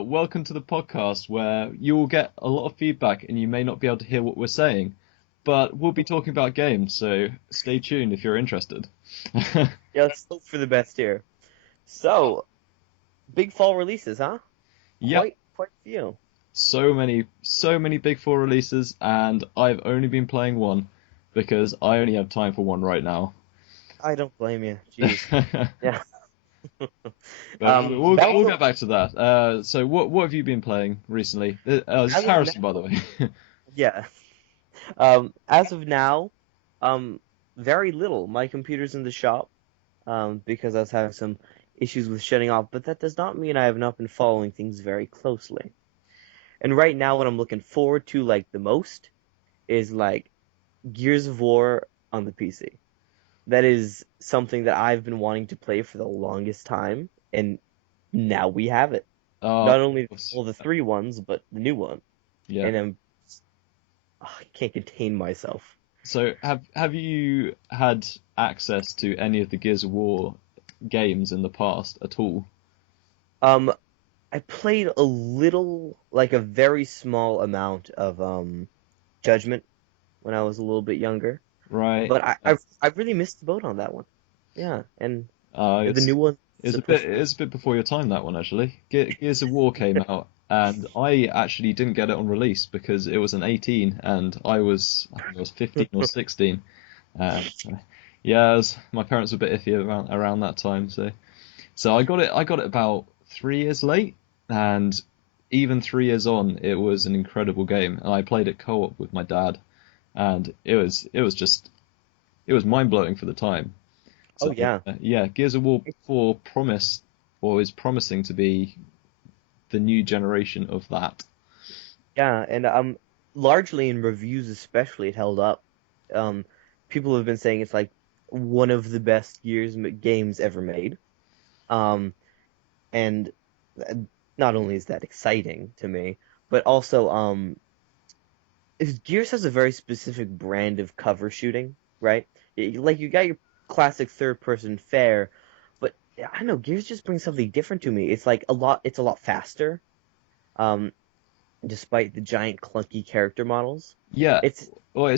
Welcome to the podcast where you will get a lot of feedback and you may not be able to hear what we're saying, but we'll be talking about games, so stay tuned if you're interested. Yeah, let's hope for the best here. So, big fall releases, huh? Yep, Quite a few. so many Big Four releases, and I've only been playing one because I only have time for one right now. I don't blame you. Jeez. Yeah. But we'll That was we'll get back to that. So what have you been playing recently? This is as of Harrison, by now. the way. Yeah. As of now, um, very little. My computer's in the shop, because I was having some issues with shutting off, but that does not mean I have not been following things very closely. And right now, what I'm looking forward to like the most is like Gears of War on the PC. That is something that I've been wanting to play for the longest time, and now we have it. Of Not only course. all the three ones, but the new one. Yeah. And I can't contain myself. So have you had access to any of the Gears of War games in the past at all? Um, I played a little, like a very small amount of Judgment when I was a little bit younger, Right. but I really missed the boat on that one. Yeah, and the It's new one it's a bit supposed to be. it's a bit before your time, that one actually. Gears of War came out and I actually didn't get it on release because it was an 18 and I think I was 15 or 16. Uh, yeah, my parents were a bit iffy around that time, so I got it about 3 years late, and even 3 years on, it was an incredible game. And I played it co-op with my dad, and it was mind blowing for the time. Oh So yeah. yeah, Gears of War It- 4 promised or is promising to be the new generation of that. Yeah, and largely in reviews especially it held up. Um, People have been saying it's like one of the best games ever made. Um, and uh, not only is that exciting to me, but also Gears has a very specific brand of cover shooting, right? Like you got your classic third person fare, but I don't know, Gears just brings something different to me. It's a lot faster. Um, Despite the giant clunky character models. Yeah, It's well,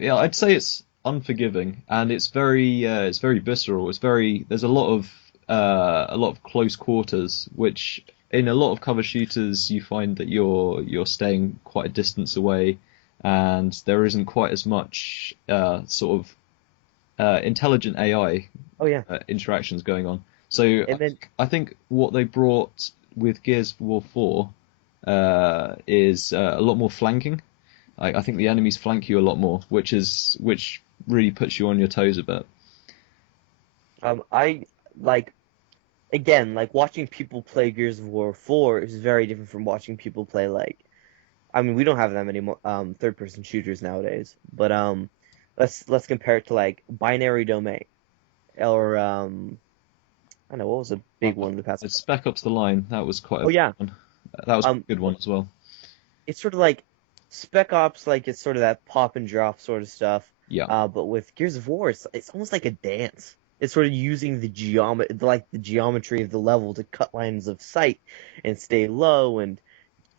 yeah, I'd say it's unforgiving and it's very visceral. There's a lot of close quarters, which in a lot of cover shooters you find that you're staying quite a distance away, and there isn't quite as much sort of intelligent AI oh yeah, interactions going on. So and then I think what they brought with Gears of War 4 is a lot more flanking. I think the enemies flank you a lot more, which really puts you on your toes a bit. I like again like watching people play Gears of War 4 is very different from watching people play like I mean we don't have that many more third person shooters nowadays, but let's compare it to like Binary Domain or I don't know what was a Uh, big one in the past. Spec Ops: The Line, that was quite a Oh big yeah, one. That was a um good one as well. it's sort of like Spec Ops, like it's sort of that pop and drop sort of stuff. Yeah, But with Gears of War, it's almost like a dance. It's sort of using the geometry of the level to cut lines of sight and stay low and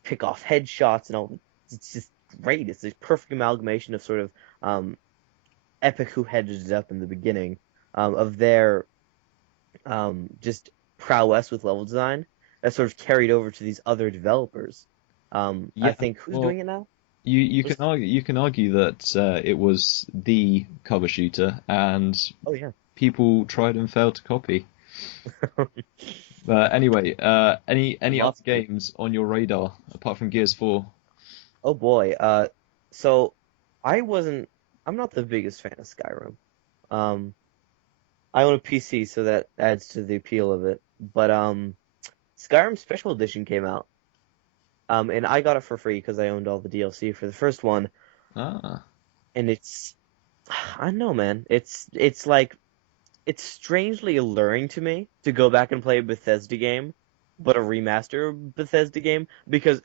pick off headshots and all. It's just great. It's a perfect amalgamation of sort of Epic, who headed it up in the beginning, of their just prowess with level design that sort of carried over to these other developers. I yeah. think who's Well, doing it now? you Was can argue that it was the cover shooter, and Oh yeah. people tried and failed to copy. But anyway, any other Lots of people. games on your radar apart from Gears 4? Oh boy. So I wasn't. I'm not the biggest fan of Skyrim. Um, I own a PC, so that adds to the appeal of it. But Skyrim Special Edition came out. And I got it for free because I owned all the DLC for the first one. Ah, And it's, I don't know, man. It's like it's strangely alluring to me to go back and play a Bethesda game, but a remaster Bethesda game because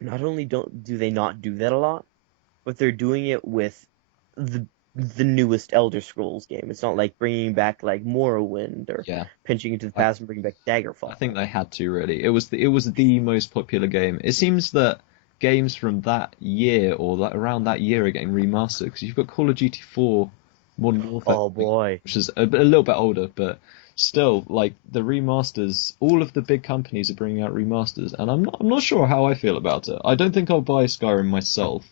not only don't do they not do that a lot, but they're doing it with the the newest Elder Scrolls game. It's not like bringing back like Morrowind or Yeah, pinching into the I past and bringing back I Daggerfall. think they had to really. It was the most popular game. It seems that games from that year or that around that year are getting remastered because you've got Call of Duty 4 Modern Warfare, Oh boy. which is a little bit older, but still, like the remasters, all of the big companies are bringing out remasters, and I'm not sure how I feel about it. I don't think I'll buy Skyrim myself,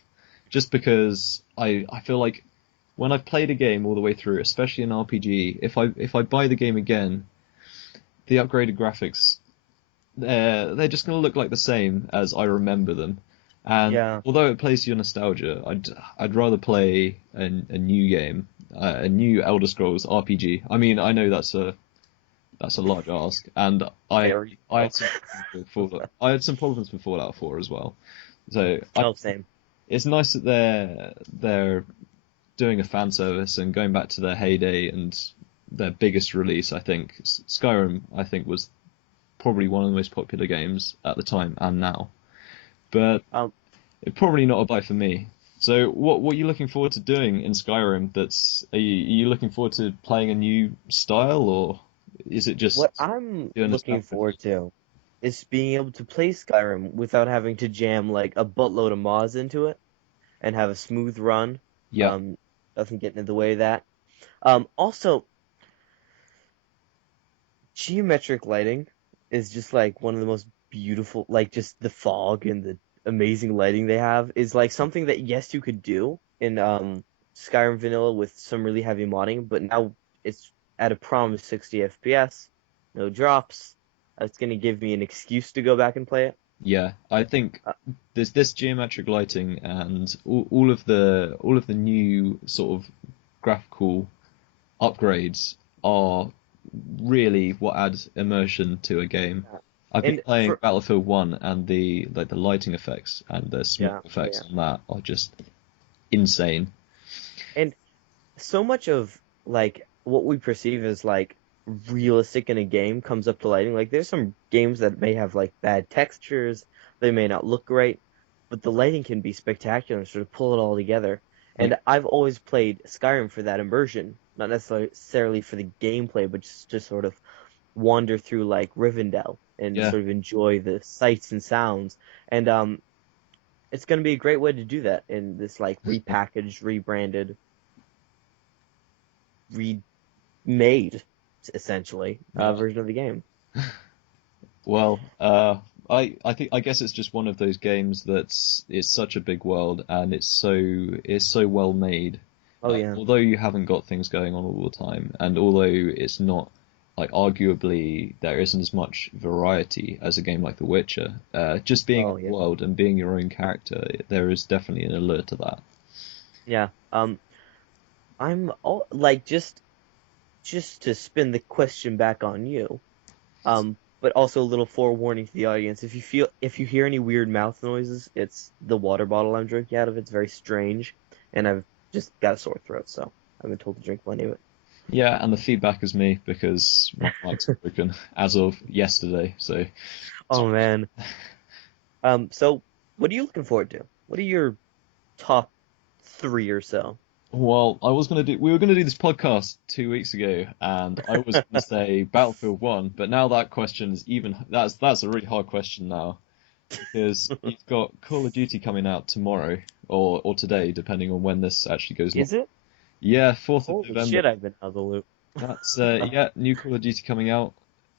just because I feel like when I've played a game all the way through, especially an RPG, if I buy the game again, the upgraded graphics they're just going to look like the same as I remember them. And Yeah. although it plays to your nostalgia, I'd rather play a new game, a new Elder Scrolls RPG. I mean, I know that's a large ask, and I Very I so. had some problems with Fallout. I had some problems with Fallout 4 as well. So Oh, same. it's nice that they're doing a fan service and going back to their heyday and their biggest release. I think Skyrim, I think, was probably one of the most popular games at the time and now. But Um, it's probably not a buy for me. So what are you looking forward to doing in Skyrim? Are you looking forward to playing a new style, or is it what just I'm doing a looking nostalgia thing? forward to is being able to play Skyrim without having to jam like a buttload of mods into it and have a smooth run. Yeah, Um, Nothing getting in the way of that. Also, geometric lighting is just like one of the most beautiful, like just the fog and the amazing lighting they have is like something that yes you could do in Skyrim Vanilla with some really heavy modding, but now it's at a promised 60 FPS, no drops. It's gonna give me an excuse to go back and play it. yeah. I think Uh, there's this geometric lighting and all of the new sort of graphical upgrades are really what adds immersion to a game. I've been and playing for Battlefield 1 and the lighting effects and the smoke yeah, oh effects yeah, on that are just insane. and so much of like what we perceive as like realistic in a game comes up to lighting. Like there's some games that may have like bad textures, they may not look great, but the lighting can be spectacular and sort of pull it all together. Like, And I've always played Skyrim for that immersion, not necessarily for the gameplay, but just to sort of wander through like Rivendell and yeah, sort of enjoy the sights and sounds. And it's going to be a great way to do that in this like repackaged, rebranded, remade essentially yeah. version of the game. Well, I guess it's just one of those games that's it's such a big world and it's so well made. Oh yeah. Although you haven't got things going on all the time, and although it's not like arguably there isn't as much variety as a game like The Witcher, just being in Oh the yeah. world and being your own character, there is definitely an allure to that. Yeah. I'm all like just to spin the question back on you. But also a little forewarning to the audience. If you hear any weird mouth noises, it's the water bottle I'm drinking out of. It's very strange, and I've just got a sore throat, so I've been told to drink plenty of Yeah, and the feedback is me because my mic's it. broken as of yesterday. So, Oh man. So what are you looking forward to? What are your top three or so? well, we were gonna do this podcast 2 weeks ago, and I was gonna say Battlefield 1, but now that question is that's a really hard question now because you've got Call of Duty coming out tomorrow or today, depending on when this actually goes live. Is it? Yeah, 4th of Holy November. shit, I've been out of the loop. That's yeah, new Call of Duty coming out,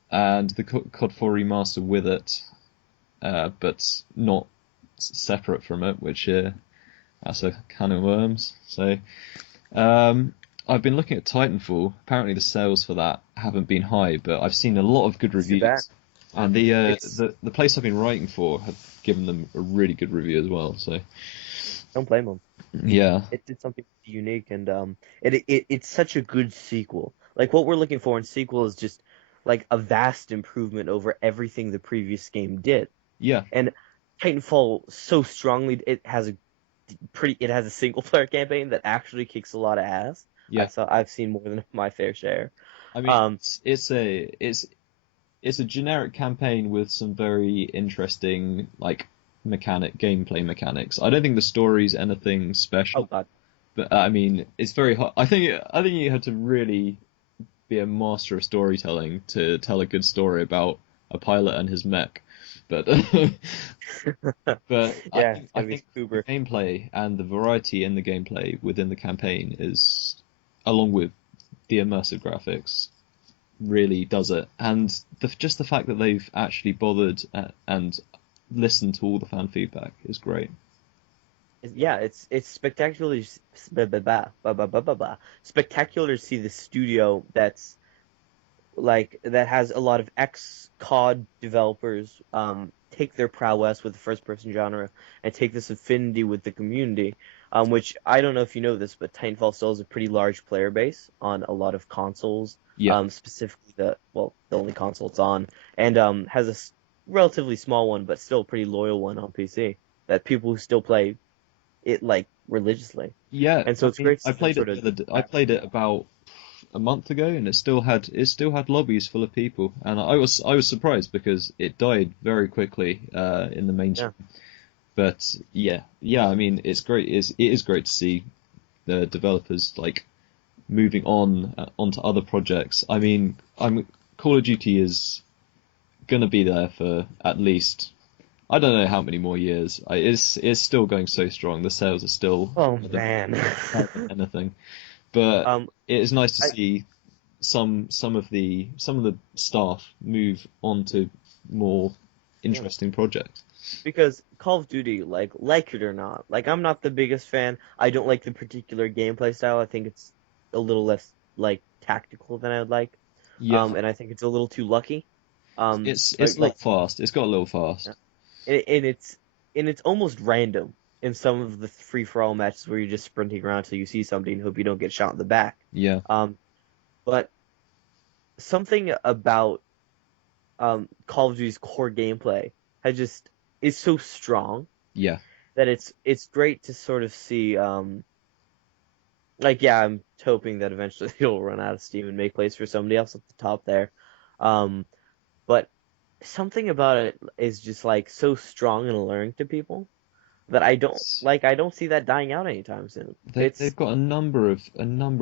and the COD 4 remaster with it, but not separate from it, which that's a can of worms. So I've been looking at Titanfall. Apparently, the sales for that haven't been high, but I've seen a lot of good It's too bad. reviews, and the uh, It's the the place I've been writing for have given them a really good review as well. So Don't blame them. yeah, It did something unique, and it's such a good sequel. Like what we're looking for in sequel is just like a vast improvement over everything the previous game did. yeah, And Titanfall so strongly it has a single player campaign that actually kicks a lot of ass. yeah. I've seen more than my fair share. I mean, Um, it's a generic campaign with some very interesting like gameplay mechanics. I don't think the story's anything oh special, God, But I mean, it's very hard. I think you have to really be a master of storytelling to tell a good story about a pilot and his mech. But but I Yeah, think it's I gonna be think the super. gameplay and the variety in the gameplay within the campaign is, along with the immersive graphics, really does it. And just the fact that they've actually bothered and listened to all the fan feedback is great. Yeah, it's spectacular. Blah, blah, blah, blah, blah, blah, blah, blah. Spectacular to see the studio that has a lot of ex-COD developers take their prowess with the first-person genre and take this affinity with the community, which I don't know if you know this, but Titanfall still has a pretty large player base on a lot of consoles, Yeah, specifically the only console it's on, and has relatively small one, but still a pretty loyal one on PC that people who still play it like religiously, yeah. and so I it's mean, great to see them sort of. I played it about a month ago, and it still had lobbies full of people, and I was surprised because it died very quickly in the Yeah. mainstream. But yeah. I mean, it is great to see the developers like moving on onto other projects. I mean, Call of Duty is gonna be there for at least I don't know how many more years. It's still going so strong. The sales are still Oh better man. than anything. But um, it is nice to I, see some of the staff move on to more yeah. interesting projects. Because Call of Duty, like it or not, like I'm not the biggest fan. I don't like the particular gameplay style. I think it's a little less like tactical than I would like. Yeah, And I think it's a little too lucky. it's But a little like, fast. It's got a little yeah. fast. And it's almost random in some of the free for all matches where you're just sprinting around till you see somebody and hope you don't get shot in the back. Yeah, Um, but something about Call of Duty's core gameplay has just is so strong yeah, that it's great to sort of see yeah, I'm hoping that eventually it'll run out of steam and make place for somebody else at the top there. Um but something about it is just like so strong and alluring to people that I don't see that dying out anytime soon. they've got a number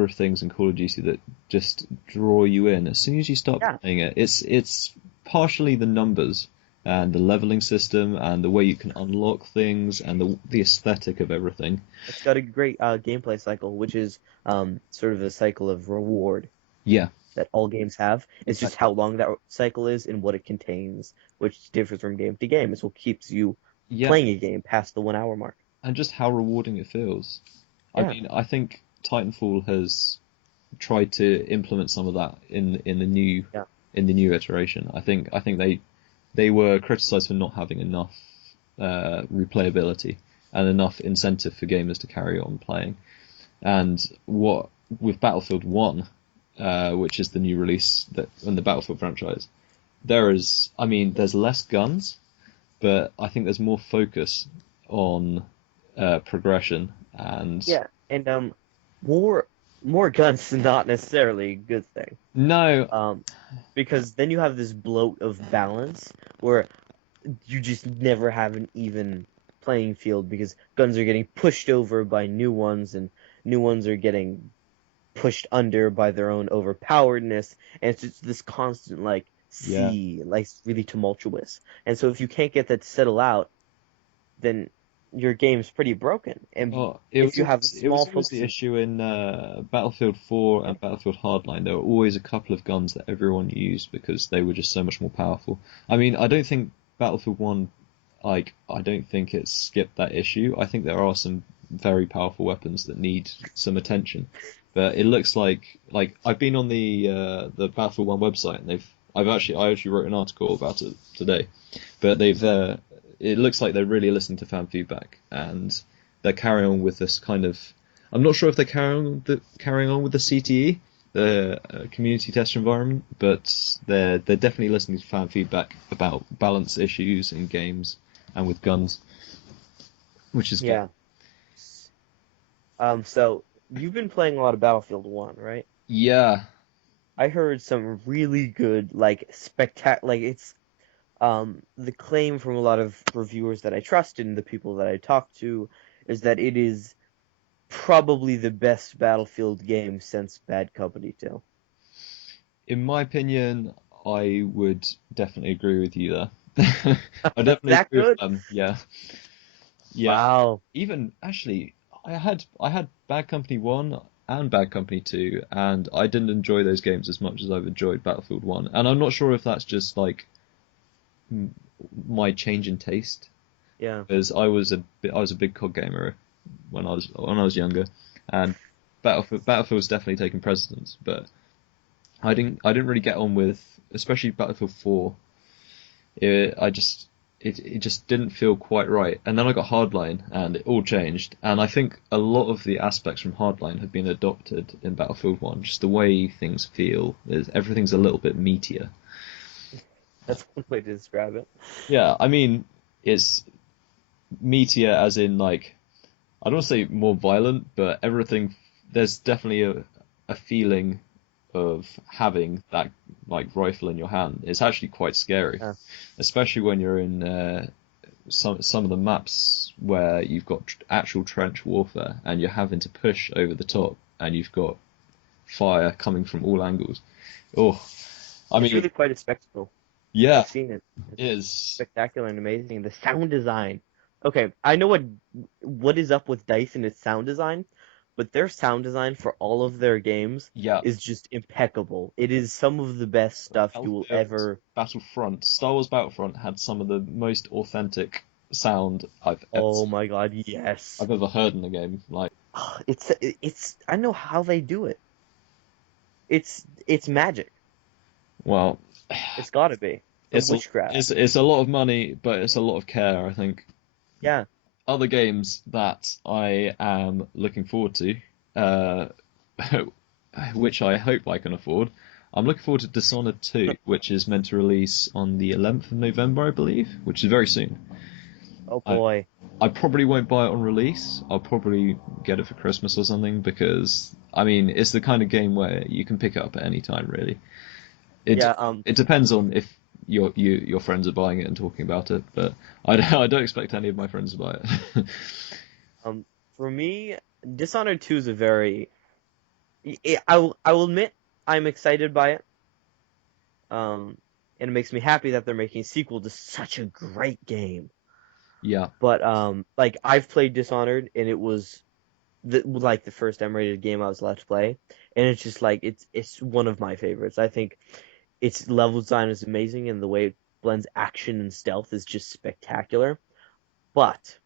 of things in Call of Duty that just draw you in. As soon as you start Yeah, playing it, it's partially the numbers and the leveling system and the way you can unlock things and the aesthetic of everything. it's got a great gameplay cycle, which is sort of a cycle of reward Yeah, that all games have. It's just exactly. how long that cycle is and what it contains, which differs from game to game. It's what keeps you Yeah, playing a game past the 1 hour mark. and just how rewarding it feels. I Yeah, mean, I think Titanfall has tried to implement some of that in yeah, the new iteration. I think they were criticized for not having enough replayability and enough incentive for gamers to carry on playing. And what with Battlefield 1, which is the new release that in the Battlefield franchise, I mean, there's less guns, but I think there's more focus on progression and yeah. And more more guns is not necessarily a good thing. no, Um, because then you have this bloat of balance where you just never have an even playing field because guns are getting pushed over by new ones and new ones are getting pushed under by their own overpoweredness, and it's just this constant yeah. sea, like really tumultuous. And so if you can't get that to settle out, then your game's pretty broken. And Oh, it if was you have a always it was small always the focus of issue in Battlefield 4 and Battlefield Hardline. There were always a couple of guns that everyone used because they were just so much more powerful. I mean, I don't think Battlefield 1, like, I don't think it's skipped that issue. I think there are some very powerful weapons that need some attention, but it looks like I've been on the Battlefield 1 website and I actually wrote an article about it today, but it looks like they're really listening to fan feedback and they're carrying on with this kind of. I'm not sure if they're carrying on with the CTE, the community test environment, but they're definitely listening to fan feedback about balance issues in games and with guns, which is good. yeah. So you've been playing a lot of Battlefield 1, right? Yeah, I heard some really good it's the claim from a lot of reviewers that I trust and the people that I talk to is that it is probably the best Battlefield game since Bad Company 2. In my opinion, I would definitely agree with you there. I definitely That agree with good? them. Yeah, yeah. Wow. Even actually, I had Bad Company 1 and Bad Company 2, and I didn't enjoy those games as much as I've enjoyed Battlefield 1. And I'm not sure if that's just like m- my change in taste, Yeah. because I was a big COD gamer when I was younger, and Battlefield's definitely taken precedence, but I didn't really get on with, especially Battlefield 4. It just didn't feel quite right. And then I got Hardline, and it all changed. And I think a lot of the aspects from Hardline have been adopted in Battlefield 1. Just the way things feel, everything's a little bit meatier. That's one way to describe it. Yeah, I mean, it's meatier as in like, I don't want to say more violent, but everything, there's definitely a feeling of having that like rifle in your hand. It's actually quite scary, Yeah. especially when you're in some of the maps where you've got actual trench warfare and you're having to push over the top and you've got fire coming from all angles. Oh, I It's mean, really quite a spectacle. yeah, I've seen it. it It's is. spectacular and amazing. The sound design. Okay, I know what is up with DICE and its sound design, but their sound design for all of their games Yeah, is just impeccable. It is some of the best stuff you will Battlefield, ever. Battlefront, Star Wars Battlefront had some of the most authentic sound Oh my God, yes. I've ever heard in a game. Like, It's I know how they do it. It's magic. well, It's gotta be. Some it's a witchcraft. it's a lot of money, but it's a lot of care, I think. Yeah. Other games that I am looking forward to, uh, which I hope I can afford. I'm looking forward to Dishonored 2, which is meant to release on the 11th of November, I believe, which is very soon. Oh I boy. I probably won't buy it on release. I'll probably get it for Christmas or something because I mean it's the kind of game where you can pick it up at any time, really. It Yeah, it depends on if your friends are buying it and talking about it, but I don't expect any of my friends to buy it. um, for me, Dishonored 2 is a very. I will admit I'm excited by it. Um, and it makes me happy that they're making a sequel to such a great game. Yeah, But like I've played Dishonored, and it was like the first M-rated game I was allowed to play, and it's just like it's one of my favorites. I think its level design is amazing, and the way it blends action and stealth is just spectacular. But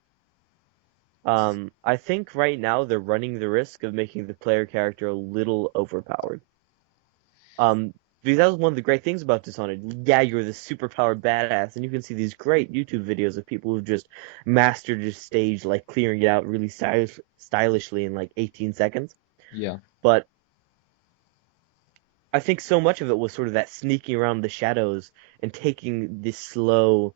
I think right now they're running the risk of making the player character a little overpowered. Um, because that was one of the great things about Dishonored. Yeah, you're this superpowered badass, and you can see these great YouTube videos of people who've just mastered a stage, like clearing it out really stylishly in like 18 seconds. yeah. But I think so much of it was sort of that sneaking around the shadows and taking this slow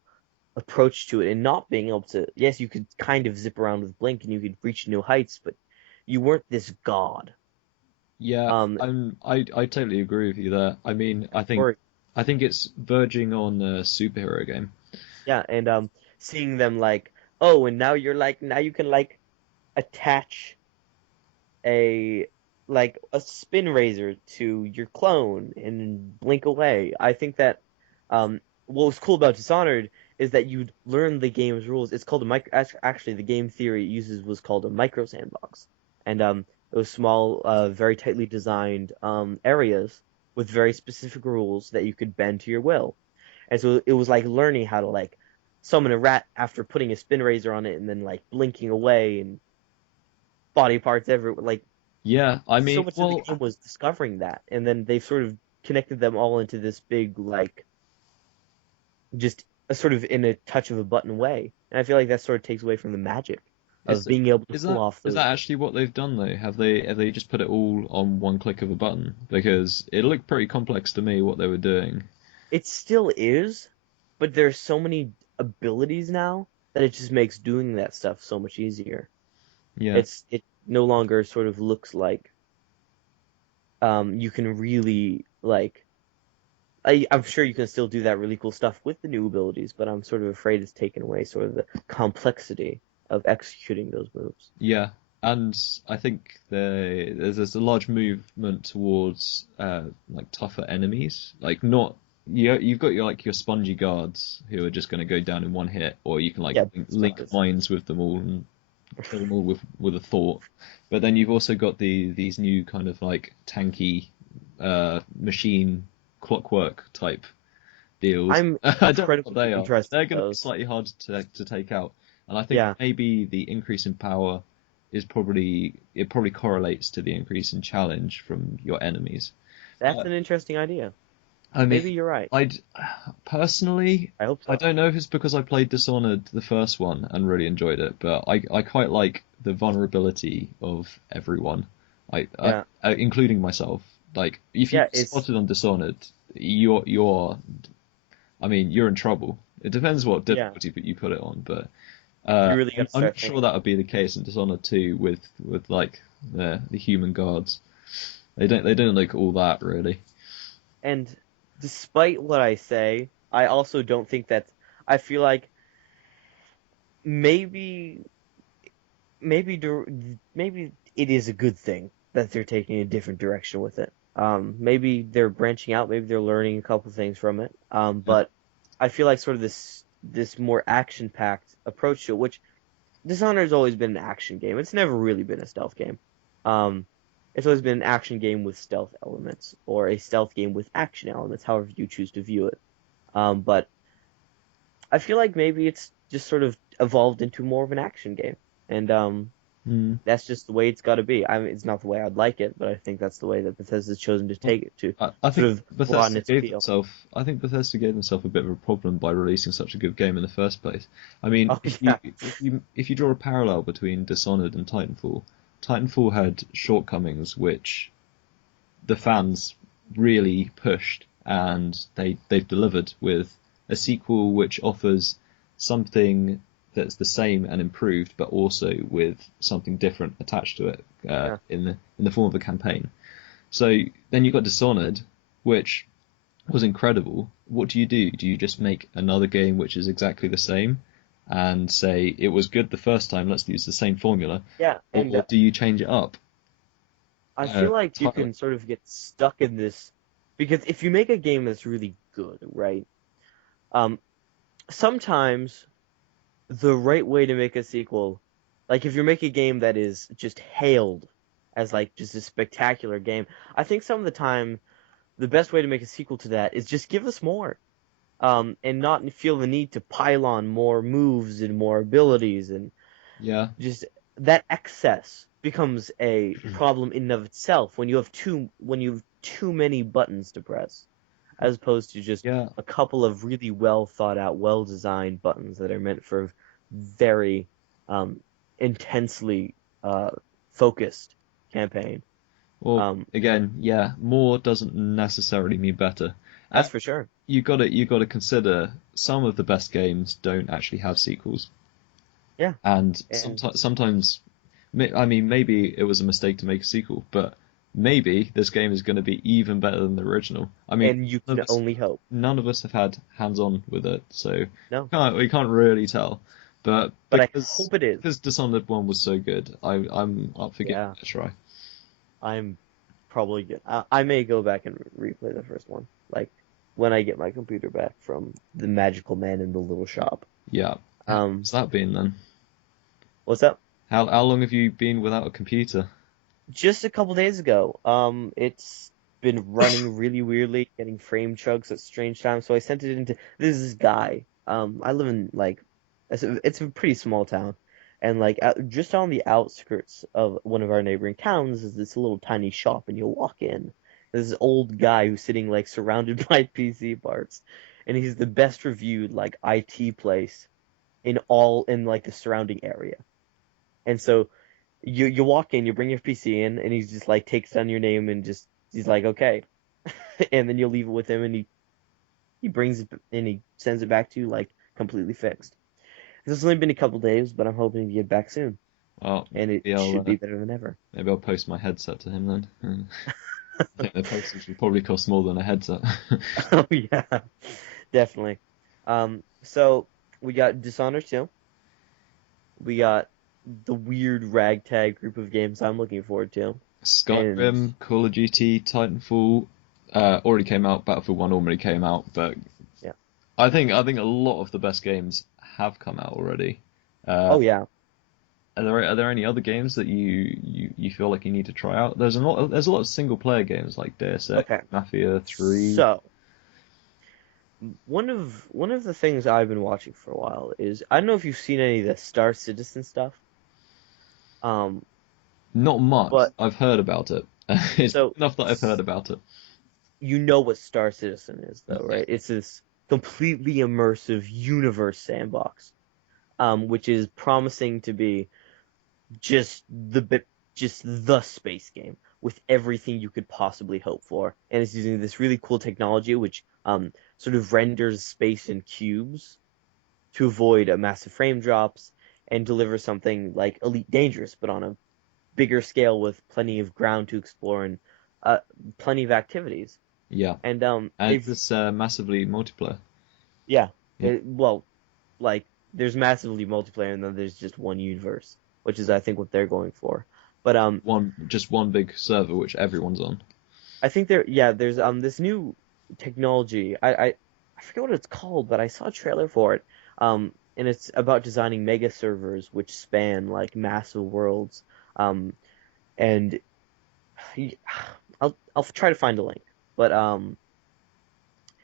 approach to it and not being able to. Yes, you could kind of zip around with Blink and you could reach new heights, but you weren't this god. Yeah, Um, I totally agree with you there. I mean, or I think it's verging on a superhero game. yeah, and seeing them like, oh, and now you're like, now you can like attach a a spin razor to your clone and blink away. I think that what was cool about Dishonored is that you'd learn the game's rules. It's called a micro. Actually, the game theory it uses was called a micro sandbox, and it was small, very tightly designed areas with very specific rules that you could bend to your will. And so it was like learning how to like summon a rat after putting a spin razor on it and then like blinking away and body parts everywhere. Like Yeah, I so mean, much of the well, game was discovering that, and then they've sort of connected them all into this big, like, just a sort of in a touch of a button way. And I feel like that sort of takes away from the magic is of being able to is pull that off is those. that actually what they've done though? Have they just put it all on one click of a button? Because it looked pretty complex to me what they were doing. It still is, but there's so many abilities now that it just makes doing that stuff so much easier. Yeah, It no longer sort of looks like you can really like I'm sure you can still do that really cool stuff with the new abilities, but I'm sort of afraid it's taken away sort of the complexity of executing those moves. yeah. and I think there's a large movement towards like tougher enemies. Like not you've got your spongy guards who are just going to go down in one hit, or you can like Yeah, link sponges. mines with them all and kill them all with a thought. But then you've also got these new kind of like tanky machine clockwork type deals. I'm I don't know what incredibly they are, but interested they're in going to be those. slightly harder to take out. And I think Yeah, maybe the increase in power is probably correlates to the increase in challenge from your enemies. that's Uh, an interesting idea. I mean, Maybe you're right. I'd personally, I hope I so. don't know if it's because I played Dishonored the first one and really enjoyed it, but I quite like the vulnerability of everyone, Yeah, including myself. Like if you yeah, get it's spotted on Dishonored, you're I mean, you're in trouble. It depends what yeah. difficulty that you put it on, but You really got to I'm start not sure thinking. that would be the case in Dishonored 2 with like the human guards. They don't look all that really. And despite what I say, I also don't think that I feel like maybe maybe it is a good thing that they're taking a different direction with it. Maybe they're branching out, maybe they're learning a couple things from it. Yeah. But I feel like sort of this more action packed approach to it, which Dishonored's always been an action game. It's never really been a stealth game. Um, it's always been an action game with stealth elements, or a stealth game with action elements, however you choose to view it. But I feel like maybe it's just sort of evolved into more of an action game, and Hmm. that's just the way it's got to be. I mean, it's not the way I'd like it, but I think that's the way that Bethesda's chosen to Well, take it to I sort think of broaden Bethesda its gave appeal. themselves. I think Bethesda gave themselves a bit of a problem by releasing such a good game in the first place. I mean, Oh yeah, if you draw a parallel between Dishonored and Titanfall, Titanfall had shortcomings which the fans really pushed, and they've delivered with a sequel which offers something that's the same and improved, but also with something different attached to it yeah. in the form of a campaign. So then you got Dishonored, which was incredible. What do you do? Do you just make another game which is exactly the same and say it was good the first time, let's use the same formula, Yeah, and or do you change it up I feel like you entirely? can sort of get stuck in this because if you make a game that's really good, right? Um, sometimes the right way to make a sequel, like if you make a game that is just hailed as like just a spectacular game, I think some of the time the best way to make a sequel to that is just give us more. And not feel the need to pile on more moves and more abilities and Yeah, just that excess becomes a problem in and of itself when you have too many buttons to press, as opposed to just yeah. a couple of really well thought out, well designed buttons that are meant for very um, intensely uh, focused campaign. Well, Um, again, yeah, more doesn't necessarily mean better. that's And for sure. you got to consider some of the best games don't actually have sequels, Yeah, and and sometimes, I mean, maybe it was a mistake to make a sequel, but maybe this game is going to be even better than the original. I mean, you none can of us only hope. none of us have had hands-on with it, so No, we can't really tell. But but I hope it is. because Dishonored 1 was so good, I'm up for giving Yeah, it a try. I'm probably good. I may go back and replay the first one, like when I get my computer back from the magical man in the little shop. Yeah. Um, How's that been then? what's up? How long have you been without a computer? Just a couple days ago. It's been running really weirdly, getting frame chugs at strange times. So I sent it into this guy. I live in like it's a pretty small town, and like just on the outskirts of one of our neighboring towns is this little tiny shop, and you'll walk in. There's this old guy who's sitting like surrounded by PC parts, and he's the best reviewed like IT place in like the surrounding area. And so you walk in, you bring your PC in, and he's just like takes down your name and just he's like okay, and then you leave it with him, and he brings it and he sends it back to you like completely fixed. This has only been a couple days, but I'm hoping to get back soon, Well, and it should be better than ever. maybe I'll post my headset to him then. I think the postage will probably cost more than a headset. Oh yeah, definitely. So we got Dishonored 2. We got the weird ragtag group of games I'm looking forward to. And Skyrim, Call of Duty, Titanfall, already came out. Battlefield 1 already came out, but yeah. I think a lot of the best games have come out already. Uh, Oh yeah. are there any other games that you feel like you need to try out? There's a lot of single player games like Deus Ex, Okay. Mafia 3. So one of the things I've been watching for a while is I don't know if you've seen any of the Star Citizen stuff. Um, Not much. but I've heard about it. It's so enough that I've heard about it. you know what Star Citizen is though, Yeah. right? It's this completely immersive universe sandbox, which is promising to be just the bit just the space game with everything you could possibly hope for. And it's using this really cool technology which sort of renders space in cubes to avoid a massive frame drops and deliver something like Elite Dangerous, but on a bigger scale with plenty of ground to explore and uh, plenty of activities. Yeah. And And they've it's massively multiplayer. yeah, Yeah. well, like there's massively multiplayer and then there's just one universe, which is I think what they're going for. But Just one big server which everyone's on. I think there's this new technology. I forget what it's called, but I saw a trailer for it. And it's about designing mega servers which span like massive worlds. Um, and y- I'll try to find a link. But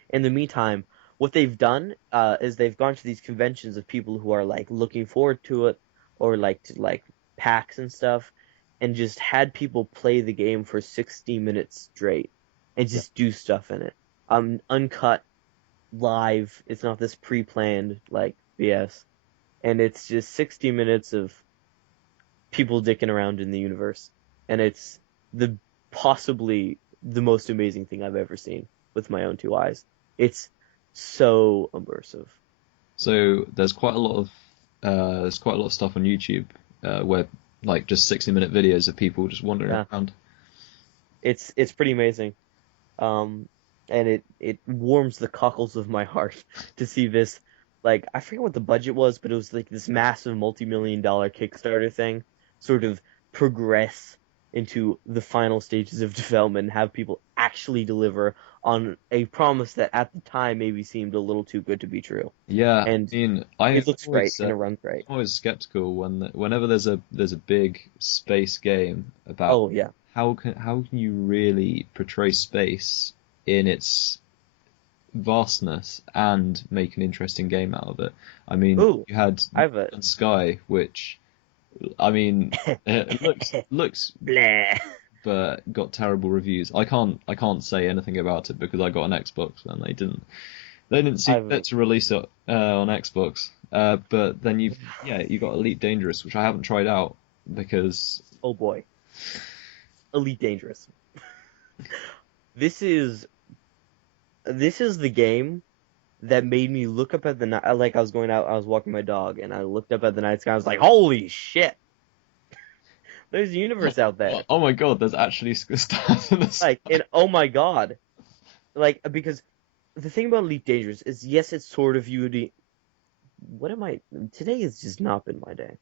in the meantime, what they've done is they've gone to these conventions of people who are like looking forward to it or like to like packs and stuff, and just had people play the game for 60 minutes straight and Yeah. just do stuff in it. Uncut, live. It's not this pre-planned like BS, and it's just 60 minutes of people dicking around in the universe, and it's the possibly the most amazing thing I've ever seen with my own two eyes. It's so immersive. So there's quite a lot of stuff on YouTube where like just 60-minute videos of people just wandering Yeah, around. it's pretty amazing. Um, and it warms the cockles of my heart to see this. Like I forget what the budget was, but it was like this massive multi-million-dollar Kickstarter thing, sort of progress into the final stages of development and have people actually deliver on a promise that at the time maybe seemed a little too good to be true. Yeah, I And mean, I'm it looks great always and it runs great. always skeptical whenever there's a big space game about Oh yeah. how can you really portray space in its vastness and make an interesting game out of it. I mean, Ooh, you had I have a Sky, which I mean, it looks blah. but got terrible reviews. I can't say anything about it because I got an Xbox and they didn't I see have a fit to release it on Xbox. But then you got Elite Dangerous, which I haven't tried out because oh boy, Elite Dangerous. This is this is the game that made me look up at the night. Like I was going out, I was walking my dog, and I looked up at the night sky. I was like, "Holy shit! There's a universe out oh, there!" oh my god, there's actually stars in the Like, sky. and oh my god! Like because the thing about Elite Dangerous is, yes, it's sort of Unity. What am I? Today has just not been my day.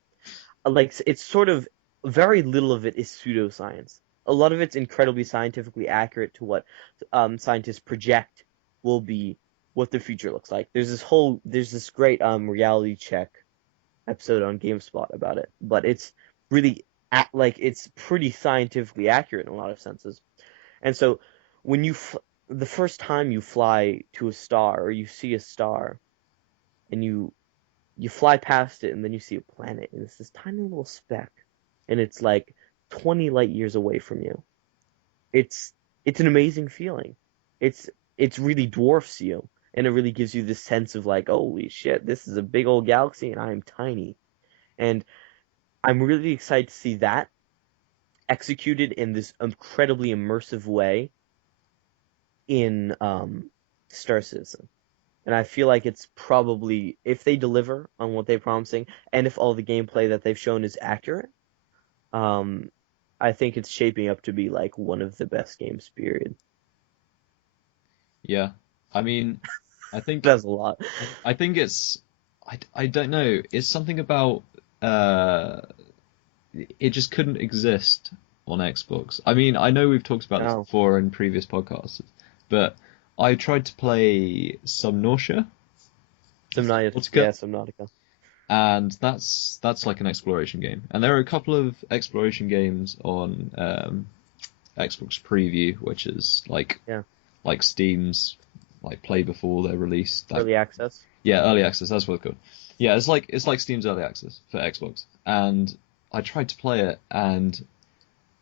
Like it's sort of very little of it is pseudoscience. A lot of it's incredibly scientifically accurate to what scientists project will be what the future looks like. There's this great reality check episode on GameSpot about it, but it's really like it's pretty scientifically accurate in a lot of senses. And so when the first time you fly to a star or you see a star and you fly past it and then you see a planet and it's this tiny little speck and it's like 20 light years away from you. It's it's an amazing feeling. It's it's really dwarfs you and it really gives you this sense of like, holy shit, this is a big old galaxy and I am tiny. And I'm really excited to see that executed in this incredibly immersive way in Star Citizen. And I feel like it's probably if they deliver on what they're promising, and if all the gameplay that they've shown is accurate, um, I think it's shaping up to be like one of the best games. Period. Yeah, I mean, I think That's a lot. I think it's I don't know. It's something about uh it just couldn't exist on Xbox. I mean, I know we've talked about this No, before in previous podcasts, but I tried to play Subnautica, Subnautica. Subnautica, Yeah, Subnautica. and that's like an exploration game. And there are a couple of exploration games on Xbox Preview, which is Yeah, like Steam's like play before they're released. That early access. Yeah, early access. That's what it's called. Yeah, it's like Steam's early access for Xbox. And I tried to play it, and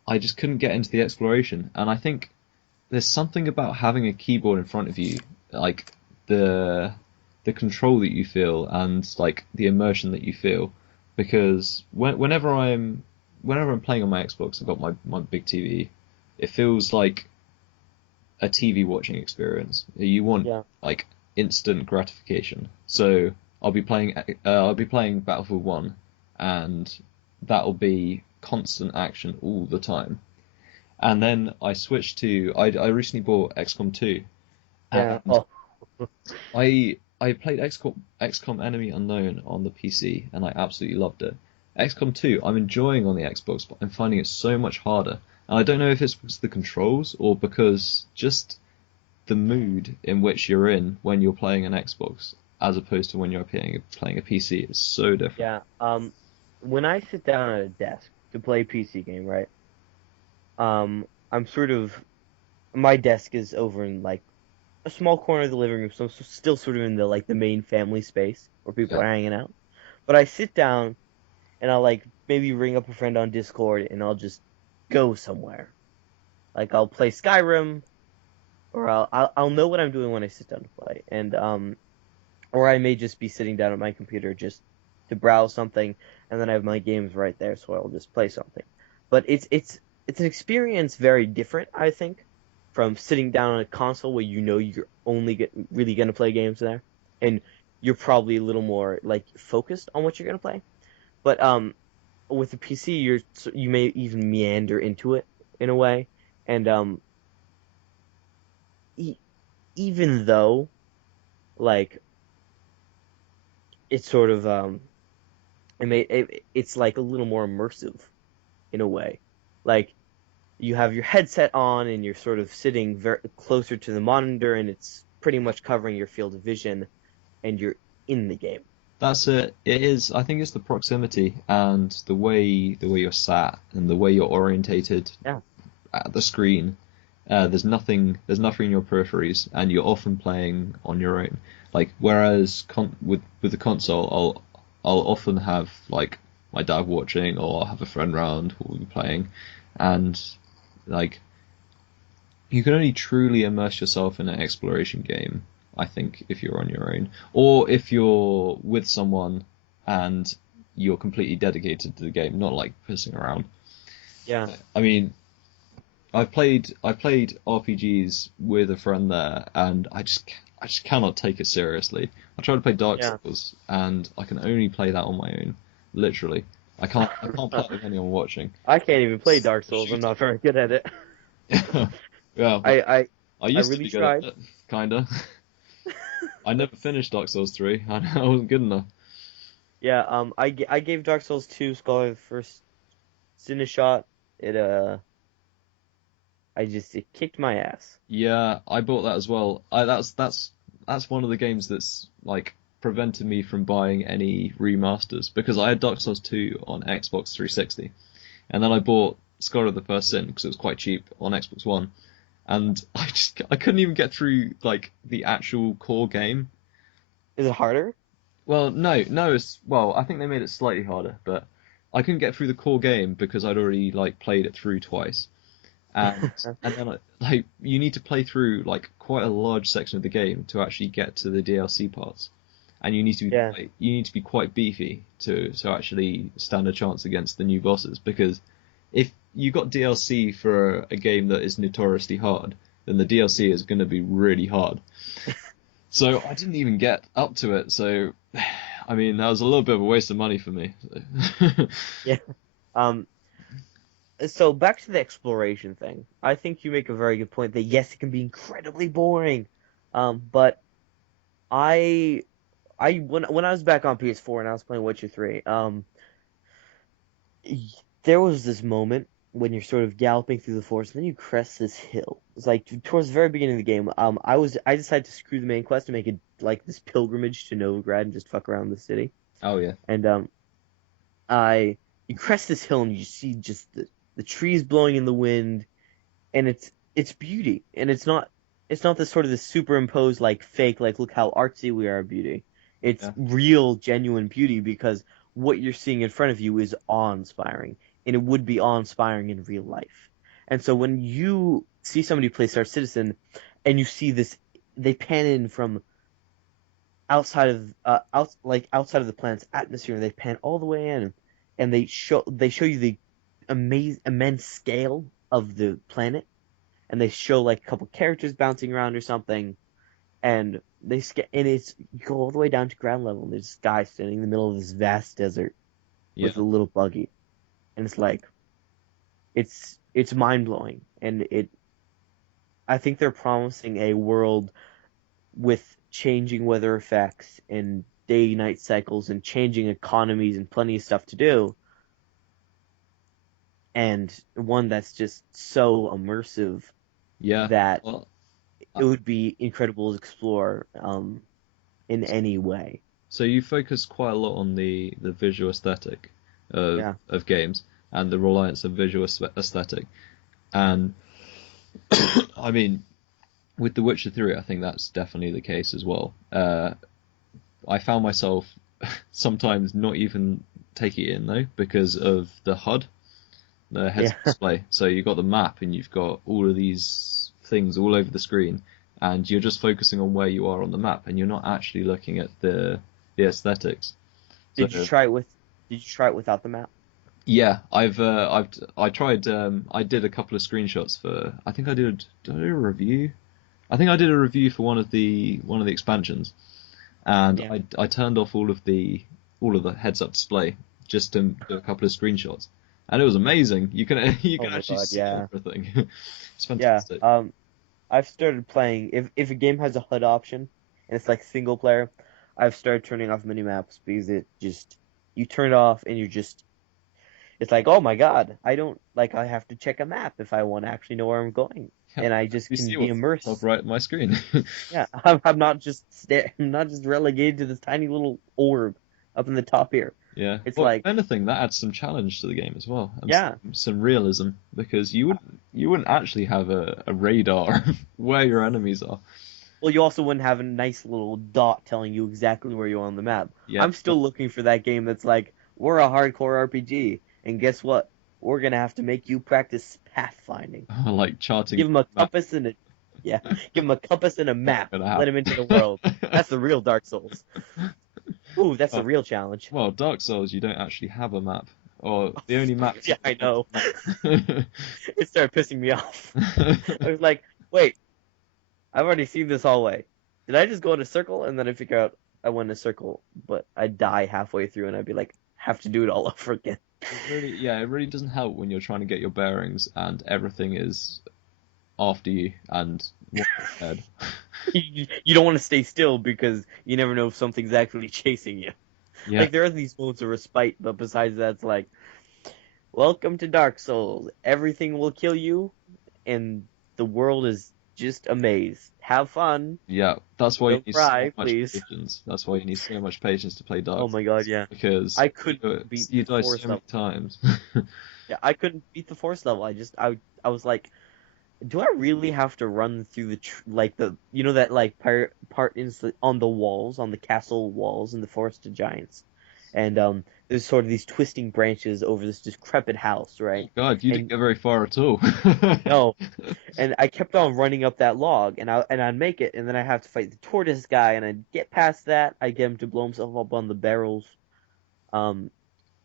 I just couldn't get into the exploration. And I think there's something about having a keyboard in front of you, like the the control that you feel and like the immersion that you feel. Because whenever I'm playing on my Xbox, I've got my big TV. It feels like a TV watching experience. You want Yeah, like instant gratification. So I'll be playing Battlefield 1, and that'll be constant action all the time. And then I switched to I recently bought XCOM 2, yeah. and Oh, I played XCOM Enemy Unknown on the PC, and I absolutely loved it. XCOM 2 I'm enjoying on the Xbox, but I'm finding it so much harder. And I don't know if it's because of the controls or because just the mood in which you're in when you're playing an Xbox as opposed to when you're playing a PC is so different. yeah. When I sit down at a desk to play a PC game, right? I'm sort of my desk is over in like a small corner of the living room, so I'm still sort of in the like the main family space where people Yeah, are hanging out. But I sit down and I'll like maybe ring up a friend on Discord and I'll just go somewhere. Like I'll play Skyrim or I'll know what I'm doing when I sit down to play. And or I may just be sitting down at my computer just to browse something and then I have my games right there, so I'll just play something. But it's an experience very different, I think, from sitting down on a console where you know you're really going to play games there and you're probably a little more like focused on what you're going to play. But with the PC, you may even meander into it in a way, and e even though like it's sort of it's like a little more immersive in a way, like you have your headset on and you're sort of sitting very closer to the monitor, and it's pretty much covering your field of vision, and you're in the game. that's it. It is. I think it's the proximity and the way you're sat and the way you're orientated Yeah, at the screen. There's nothing in your peripheries, and you're often playing on your own. Like whereas with the console, I'll often have like my dad watching, or I'll have a friend round who will be playing, and like you can only truly immerse yourself in an exploration game, I think, if you're on your own, or if you're with someone and you're completely dedicated to the game, not like pissing around. yeah, I mean, I played RPGs with a friend there, and I just cannot take it seriously. I tried to play Dark yeah. Souls, and I can only play that on my own, literally. I can't play it with anyone watching. I can't even play It's Dark a Souls. I'm shooter. not very good at it. Yeah, I but I I I used to really be good at tried. it, kinda. I never finished Dark Souls 3. I wasn't good enough. Yeah, I gave Dark Souls 2 Scholar the first sin a shot. It it kicked my ass. Yeah, I bought that as well. That's one of the games that's like prevented me from buying any remasters because I had Dark Souls 2 on Xbox 360, and then I bought Scholar of the First Sin because it was quite cheap on Xbox One, and I couldn't even get through like the actual core game. Is it harder? Well, no, I think they made it slightly harder, but I couldn't get through the core game because I'd already like played it through twice. And then like you need to play through like quite a large section of the game to actually get to the DLC parts, and Yeah, you need to be quite beefy to actually stand a chance against the new bosses. Because if you got DLC for a game that is notoriously hard, then the DLC is going to be really hard. So I didn't even get up to it. So I mean that was a little bit of a waste of money for me. yeah. Um, so back to the exploration thing. I think you make a very good point that yes, it can be incredibly boring. But I when I was back on PS4 and I was playing Witcher 3, there was this moment when you're sort of galloping through the forest, and then you crest this hill. It's like towards the very beginning of the game. I decided to screw the main quest and make it like this pilgrimage to Novigrad and just fuck around the city. Oh yeah, And I you crest this hill and you see just the trees blowing in the wind, and it's beauty, and it's not this sort of this superimposed like fake like look how artsy we are beauty. It's yeah, real genuine beauty because what you're seeing in front of you is awe-inspiring, and it would be awe-inspiring in real life. And so when you see somebody play Star Citizen and you see this, they pan in from outside of the planet's atmosphere, and they pan all the way in, and they show you the immense scale of the planet, and they show like a couple characters bouncing around or something, and it's you go all the way down to ground level, and there's this guy standing in the middle of this vast desert with yeah, a little buggy, and it's like it's mind blowing, and it I think they're promising a world with changing weather effects and day night cycles and changing economies and plenty of stuff to do, and one that's just so immersive yeah. that Well, it uh, would be incredible to explore in any way. so you focus quite a lot on the visual aesthetic Yeah. of games and the reliance of visual aesthetic, and I mean, with The Witcher 3, I think that's definitely the case as well. I found myself sometimes not even taking it in though because of the HUD, the heads Yeah. up display. So you've got the map and you've got all of these things all over the screen, and you're just focusing on where you are on the map, and you're not actually looking at the aesthetics. So Did you try it with did you try it without the map? yeah, I tried I did a couple of screenshots for I think did I do a review? I think I did a review for one of the expansions, and Yeah. I turned off all of the heads up display just to do a couple of screenshots, and it was amazing. You can you Oh can my actually God, see yeah. everything. It's Yeah. fantastic. I've started playing if a game has a HUD option and it's like single player, I've started turning off mini maps because it just you turn it off and you're just it's like, oh my God, I don't like I have to check a map if I want to actually know where I'm going. Yeah, And I just you can see be what's top immersed. right of my screen. Yeah, I'm not just relegated to this tiny little orb up in the top here. Yeah. It's Well, if like, anything, that adds some challenge to the game as well, and yeah. some realism because you wouldn't actually have a radar of where your enemies are. Well, you also wouldn't have a nice little dot telling you exactly where you are on the map. Yeah, I'm still looking for that game that's like, we're a hardcore RPG, and guess what? We're gonna have to make you practice pathfinding. like charting Give him a map. compass and a yeah, give him a compass and a Not map. gonna Let him into the world. happen. That's the real Dark Souls. Ooh, that's the Oh, real challenge. well, Dark Souls, you don't actually have a map, or the only map Yeah, you've got I is know. the It started pissing me off. I map. was like, wait, I've already seen this hallway. Did I just go in a circle and then I figure out I went in a circle, but I'd die halfway through and I'd be like, have to do it all over again. It really doesn't help when you're trying to get your bearings and everything is after you and one ahead. You don't want to stay still because you never know if something's actually chasing you. Yeah, Like there are these moments of respite, but besides that, it's like, welcome to Dark Souls. Everything will kill you, and the world is just a maze. Have fun. yeah. That's why you Don't need so cry, much please. patience. That's why you need so much patience to play Oh Dark my God, Souls yeah. because I couldn't beat you the die forest so many level. times. Yeah, I couldn't beat the forest level. I was like, do I really have to run through like the that like part on the walls on the castle walls in the Forest of Giants, and there's sort of these twisting branches over this decrepit house, Oh right? God, you didn't And get very far at all. no, and I kept on running up that log, and I'd make it, and then I have to fight the tortoise guy, and I'd get past that, I get him to blow himself up on the barrels, um,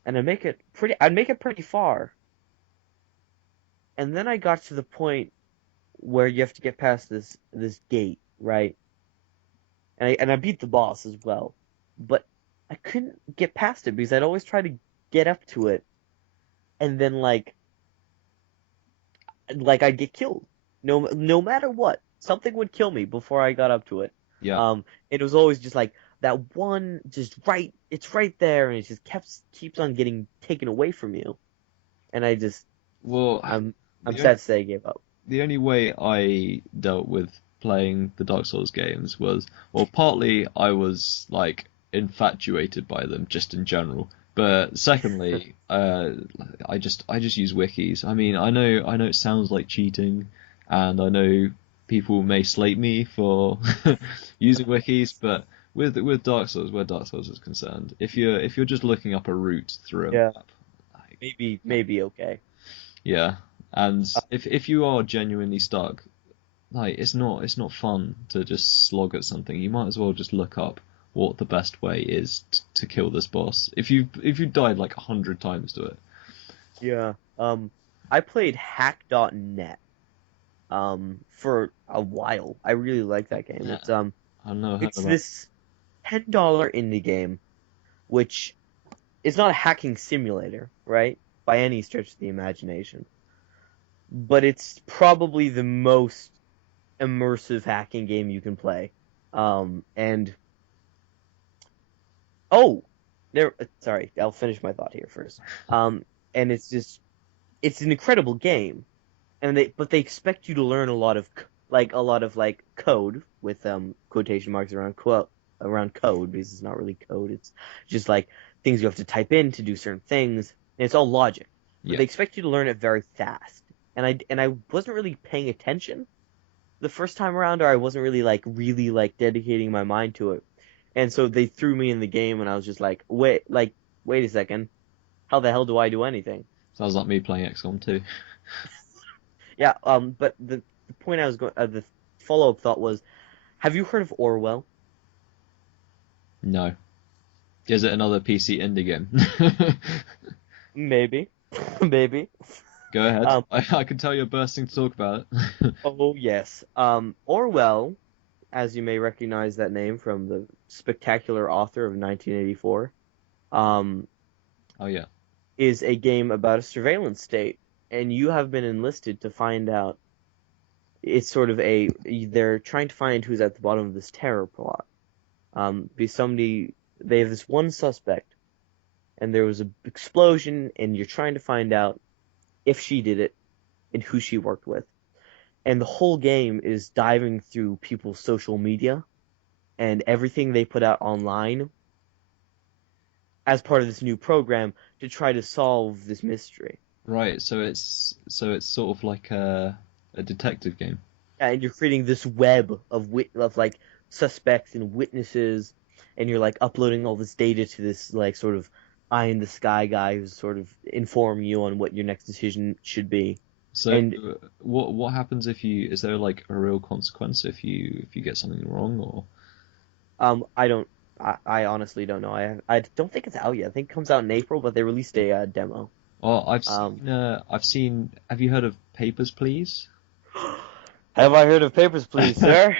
and I'd make it pretty far, and then I got to the point where you have to get past this gate, right? And I beat the boss as well, but I couldn't get past it because I'd always try to get up to it, and then like I'd get killed. No matter what, something would kill me before I got up to it. Yeah, It was always just like that one, just right. It's right there, and it just keeps on getting taken away from you. and Well, I'm I'm the only sad to say I gave up. the only way I dealt with playing the Dark Souls games was, well, partly I was like infatuated by them just in general, but secondly, I just use wikis. I mean, I know it sounds like cheating, and I know people may slate me for using wikis, but with Dark Souls, where Dark Souls is concerned, if you're just looking up a route through a Yeah, map, like, maybe okay. yeah, and Uh, if you are genuinely stuck, like it's not fun to just slog at something. You might as well just look up what the best way is to kill this boss. If you died like 100 times to it. yeah. I played hack.net for a while. I really like that game. Yeah, I don't know heard It's about. this $10 indie game, which is not a hacking simulator, right? By any stretch of the imagination. But it's probably the most immersive hacking game you can play. And oh, there. Sorry, I'll finish my thought here first. And it's an incredible game, and they expect you to learn a lot of like code with quotation marks around code because it's not really code. It's just like things you have to type in to do certain things, and it's all logic. But Yeah. they expect you to learn it very fast. And I wasn't really paying attention the first time around, or I wasn't really like dedicating my mind to it. And so they threw me in the game, and I was just wait a second, how the hell do I do anything? Sounds like me playing XCOM too. Yeah. But the point I was going, the follow up thought was, have you heard of Orwell? No. Is it another PC indie game? Maybe, maybe. Go ahead. Um. I can tell you're bursting to talk about it. Oh yes. Orwell, as you may recognize that name from the spectacular author of 1984. Um. Oh yeah. Is a game about a surveillance state, and you have been enlisted to find out. It's sort of they're trying to find who's at the bottom of this terror plot. Be somebody they have this one suspect, and there was an explosion, and you're trying to find out if she did it and who she worked with. And the whole game is diving through people's social media and everything they put out online as part of this new program to try to solve this mystery. Right. So it's sort of like a detective game. And you're creating this web of like suspects and witnesses, and you're like uploading all this data to this like sort of eye in the sky guy who's sort of informing you on what your next decision should be. So And what happens if you is there like a real consequence if you get something wrong or I don't. I honestly don't know. I don't think it's out yet. I think it comes out in April, but they released a demo. oh Um, I've seen have you heard of Papers, Please? have I heard of Papers, Please, sir?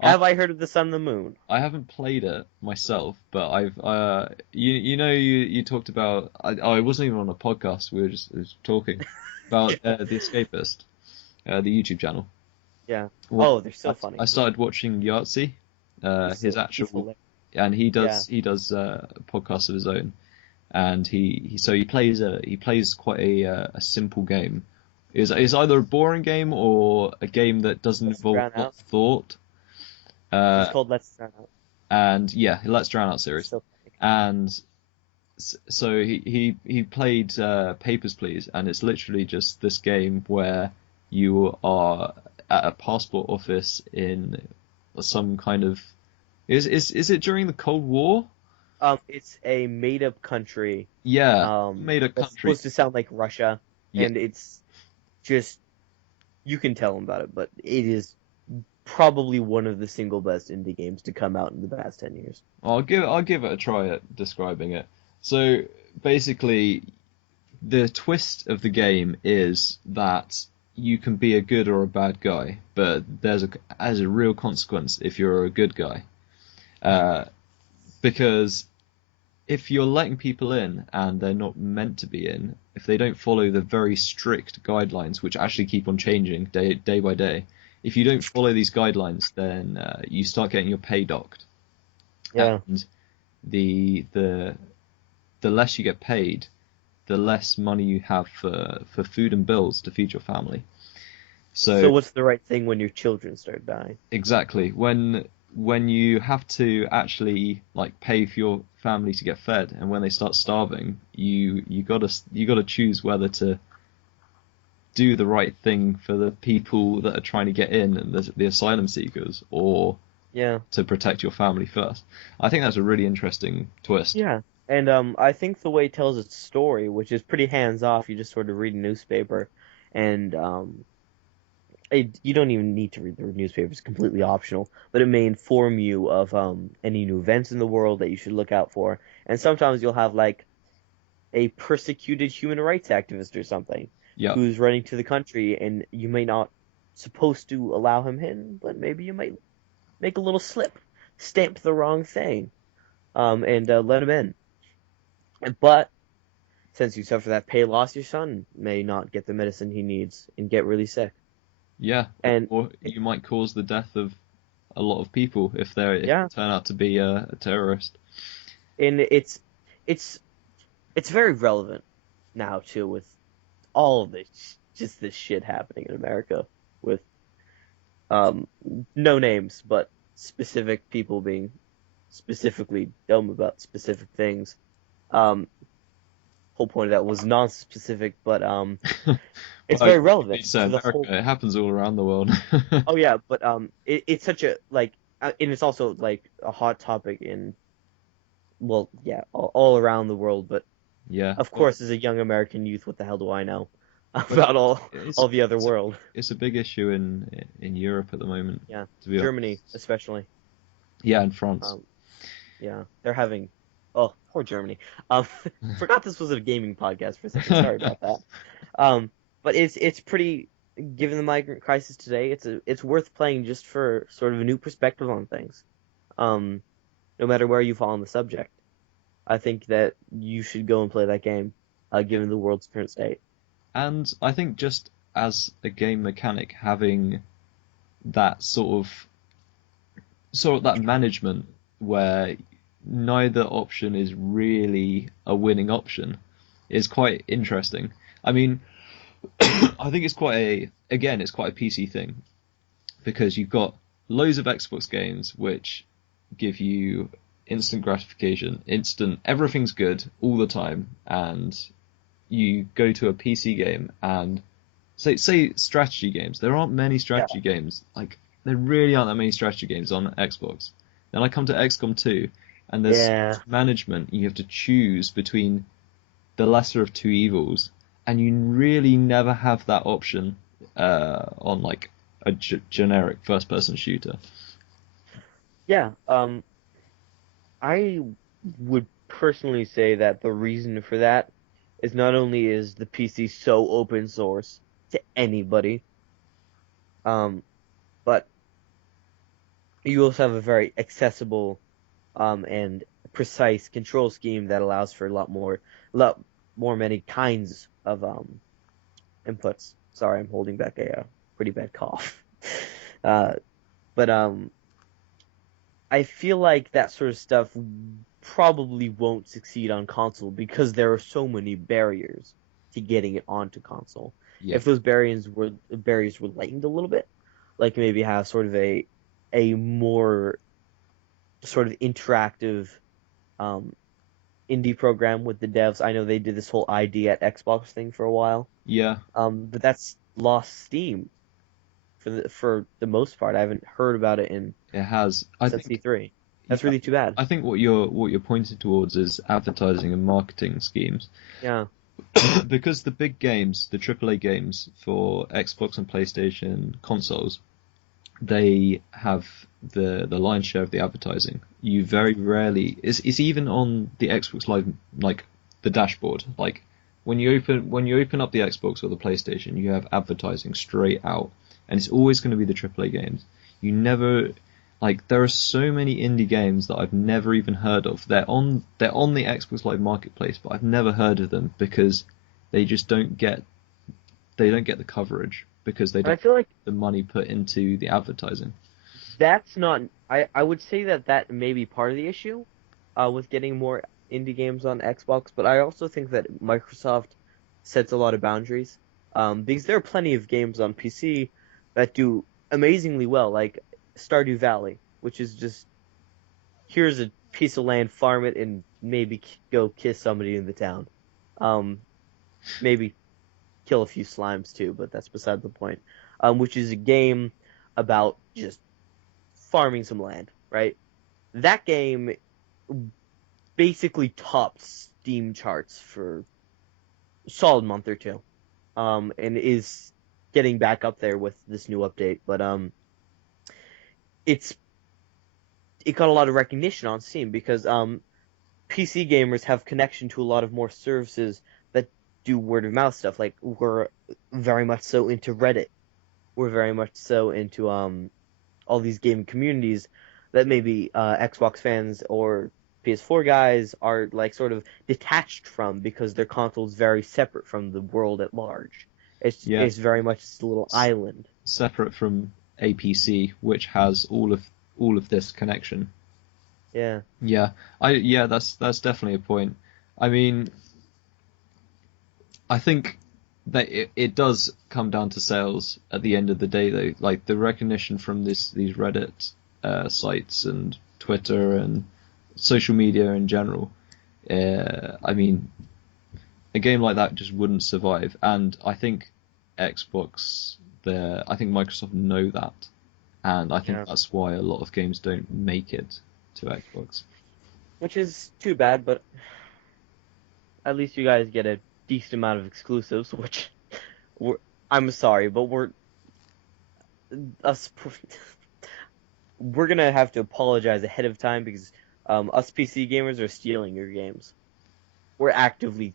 I Have I heard of The Sun and the Moon? I haven't played it myself, but I've you talked about I wasn't even on a podcast. We were just talking about The Escapist, the YouTube channel. Yeah. Well, Oh, they're so funny. I started watching Yahtzee, his He's actual, hilarious. and he Yeah. does podcasts of his own, and he plays quite a simple game. Is either a boring game or a game that doesn't Let's involve Drown a lot Out. of thought. It's Uh, called Let's Drown Out. and yeah, Let's Drown Out It's series, so funny. and so he played Papers, Please, and it's literally just this game where you are at a passport office in some kind of is it during the Cold War? It's a made-up country. Yeah, made a That's country. supposed to sound like Russia, Yeah, and it's just you can tell them about it, but it is probably one of the single best indie games to come out in the past 10 years. I'll give it a try at describing it. So basically, the twist of the game is that you can be a good or a bad guy, but as a real consequence if you're a good guy. Uh, because if you're letting people in and they're not meant to be in, if they don't follow the very strict guidelines, which actually keep on changing day by day, if you don't follow these guidelines, then you start getting your pay docked, Yeah. and the less you get paid, the less money you have for food and bills to feed your family. So So what's the right thing when your children start dying? exactly, when you have to actually like pay for your family to get fed, and when they start starving, you gotta choose whether to do the right thing for the people that are trying to get in and the asylum seekers, or Yeah. to protect your family first. I think that's a really interesting twist. Yeah. And I think the way it tells its story, which is pretty hands off, you just sort of read a newspaper, and you don't even need to read the newspaper; it's completely optional. But it may inform you of any new events in the world that you should look out for. And sometimes you'll have like a persecuted human rights activist or something Yeah, who's running to the country, and you may not supposed to allow him in, but maybe you might make a little slip, stamp the wrong thing, and let him in. But since you suffer that pay loss, your son may not get the medicine he needs and get really sick. yeah, And or you might cause the death of a lot of people if they yeah, turn out to be a terrorist. and it's it's very relevant now too with all of this just this shit happening in America with um no names but specific people being specifically dumb about specific things. Um, whole point of that was non-specific, but it's Well, you very relevant need to say to the America. whole. It happens all around the world. Oh yeah, but it's such a like, and it's also like a hot topic in well, yeah, all around the world. But Yeah, of well, course, as a young American youth, what the hell do I know but about it's all the other it's a world? it's a big issue in Europe at the moment, Yeah, to be Germany honest. especially. Yeah, in France. Um, yeah, they're having. Oh, poor Germany. Um, forgot this was a gaming podcast for a second. Sorry about that. But it's pretty. Given the migrant crisis today, it's worth playing just for sort of a new perspective on things. Um, no matter where you fall on the subject, I think that you should go and play that game, given the world's current state. And I think just as a game mechanic, having that sort of that management where neither option is really a winning option is quite interesting. I mean, I think it's quite a again, it's quite a PC thing because you've got loads of Xbox games which give you instant gratification, instant everything's good all the time, and you go to a PC game and say strategy games. There aren't many Yeah. strategy games. Like there really aren't that many strategy games on Xbox. Then I come to XCOM 2, and there's so Yeah. much management. You have to choose between the lesser of two evils, and you really never have that option on like a generic first-person shooter. Yeah. I would personally say that the reason for that is not only is the PC so open source to anybody, um, but you also have a very accessible and precise control scheme that allows for lot more many kinds of inputs. Sorry, I'm holding back a pretty bad cough. Uh, but I feel like that sort of stuff probably won't succeed on console because there are so many barriers to getting it onto console. Yeah, If those barriers were lightened a little bit, like maybe have sort of a more sort of interactive um, indie program with the devs. I know they did this whole ID at Xbox thing for a while, yeah, but that's lost steam for the most part. I haven't heard about it in it has. I since think E3. That's yeah, really too bad. I think what you're pointing towards is advertising and marketing schemes. Yeah, Because the big games, the AAA games for Xbox and PlayStation consoles, they have the lion's share of the advertising. You very rarely it's even on the Xbox Live, like the dashboard. Like when you open up the Xbox or the PlayStation, you have advertising straight out, and it's always going to be the AAA games. You never like there are so many indie games that I've never even heard of. They're on the Xbox Live Marketplace, but I've never heard of them because they just don't get the coverage because they and I don't feel like the money put into the advertising. that's not. I would say that that may be part of the issue with getting more. indie games on Xbox, but I also think that Microsoft sets a lot of boundaries. Because there are plenty of games on PC that do amazingly well, like Stardew Valley, which is just here's a piece of land, farm it, and maybe go kiss somebody in the town. Um, maybe kill a few slimes too, but that's beside the point. Which is a game about just farming some land, right? That game basically topped Steam charts for a solid month or two, and is getting back up there with this new update. But it's it got a lot of recognition on Steam because PC gamers have connection to a lot of more services that do word of mouth stuff. Like we're very much so into Reddit. We're very much so into all these gaming communities that maybe Xbox fans or PS4 guys are like sort of detached from because their console's very separate from the world at large. Yeah, It's very much a little s- island. separate from APC, which has all of this connection. Yeah, Yeah, that's definitely a point. I mean, I think that it does come down to sales at the end of the day, though. Like the recognition from these Reddit sites and Twitter and social media in general. I mean, a game like that just wouldn't survive, and I think I think Microsoft know that, and I think yeah. that's why a lot of games don't make it to Xbox. Which is too bad, but at least you guys get a decent amount of exclusives, which we're, I'm sorry, but us we're gonna have to apologize ahead of time because us PC gamers are stealing your games. We're actively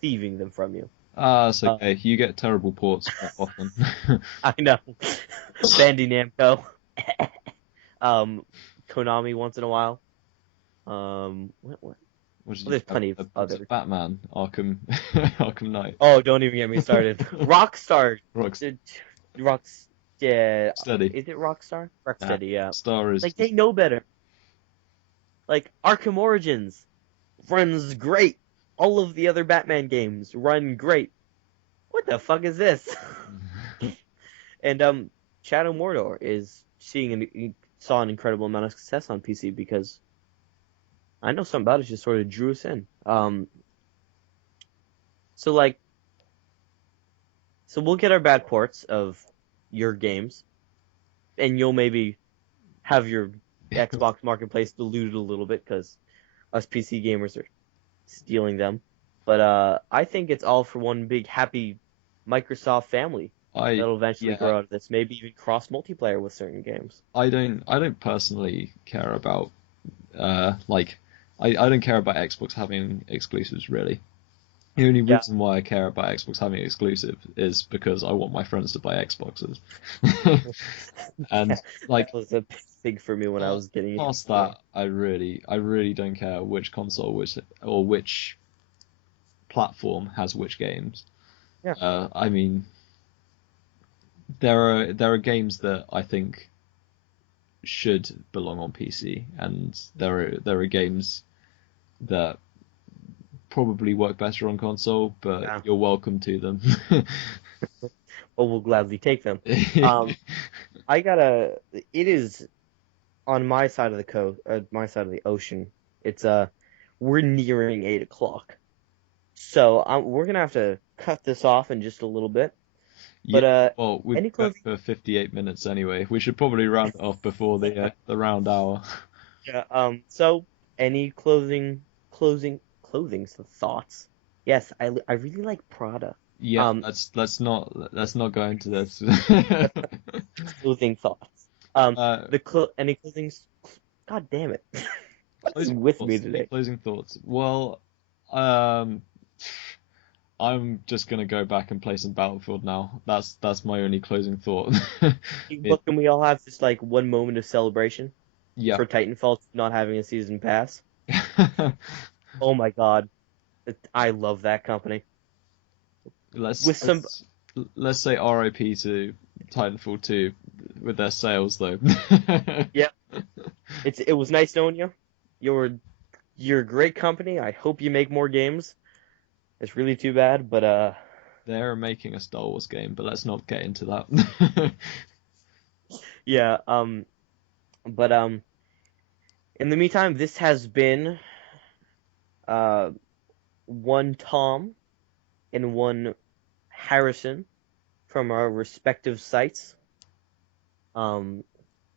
thieving them from you. Ah, it's Uh, okay. You get terrible ports quite often. I know. Bandai Namco. um, Konami once in a while. What? What did Well, you there's have? plenty of Was it others. Batman, Arkham, Arkham Knight, Oh, don't even get me started. Rockstar. Rockstar? Did Rocks. Yeah. Steady. Is it Rockstar? Nah, Rocksteady. Yeah. Star is Like they know better. Like Arkham Origins runs great. All of the other Batman games run great. What the fuck is this? And Shadow Mordor is seeing saw an incredible amount of success on PC because I know something about it just sort of drew us in. So like, so we'll get our bad ports of your games, and you'll maybe have your Xbox Marketplace diluted a little bit because us PC gamers are stealing them. But I think it's all for one big happy Microsoft family I that'll eventually yeah. grow out of this. Maybe even cross multiplayer with certain games. I don't personally care about like I don't care about Xbox having exclusives really. The only Yeah, reason why I care about Xbox having exclusive is because I want my friends to buy Xboxes. yeah, And that like was a big for me when I pa- was getting a past console. that, I really don't care which console, which platform has which games. Yeah, I mean, there are games that I think should belong on PC, and there are games that probably work better on console, but yeah. you're welcome to them. Well, we'll gladly take them. Um, I gotta. It is on my side of the coast, my side of the ocean. It's we're nearing 8 o'clock, so we're gonna have to cut this off in just a little bit. Yeah, But well, we've any been closing? going for 58 minutes anyway. We should probably round it off before the round hour. Yeah. So any closing thoughts? Yes, I really like Prada. Yeah, Um, let's not go into this. closing thoughts. Um, uh, any closing? God damn it! What is Closing with me thoughts. Any today? closing thoughts? Well, um, I'm just gonna go back and play some Battlefield now. That's my only closing thought. It, But can we all have just like one moment of celebration yeah. for Titanfall not having a season pass? Oh my God, I love that company. Let's With some, let's let's say RIP to Titanfall 2 with their sales though. yeah, it was nice knowing you. You're You're a great company. I hope you make more games. It's really too bad, but They're making a Star Wars game, but let's not get into that. yeah, but in the meantime, this has been uh one Tom and one Harrison from our respective sites. Um,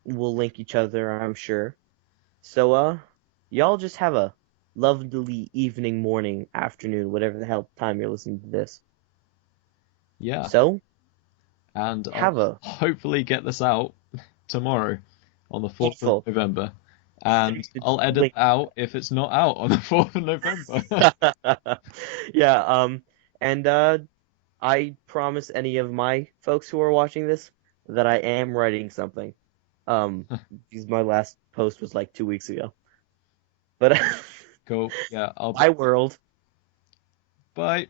we'll link each other, I'm sure. So, y'all just have a lovely evening, morning, afternoon, whatever the hell time you're listening to this. Yeah, So, and I'll have a hopefully get this out tomorrow on the 4th of hopeful. November, and I'll edit Link. out if it's not out on the 4th of November. Yeah, and I promise any of my folks who are watching this that I am writing something. Um, because my last post was like 2 weeks ago. But Cool. Yeah, I'll my world. bye.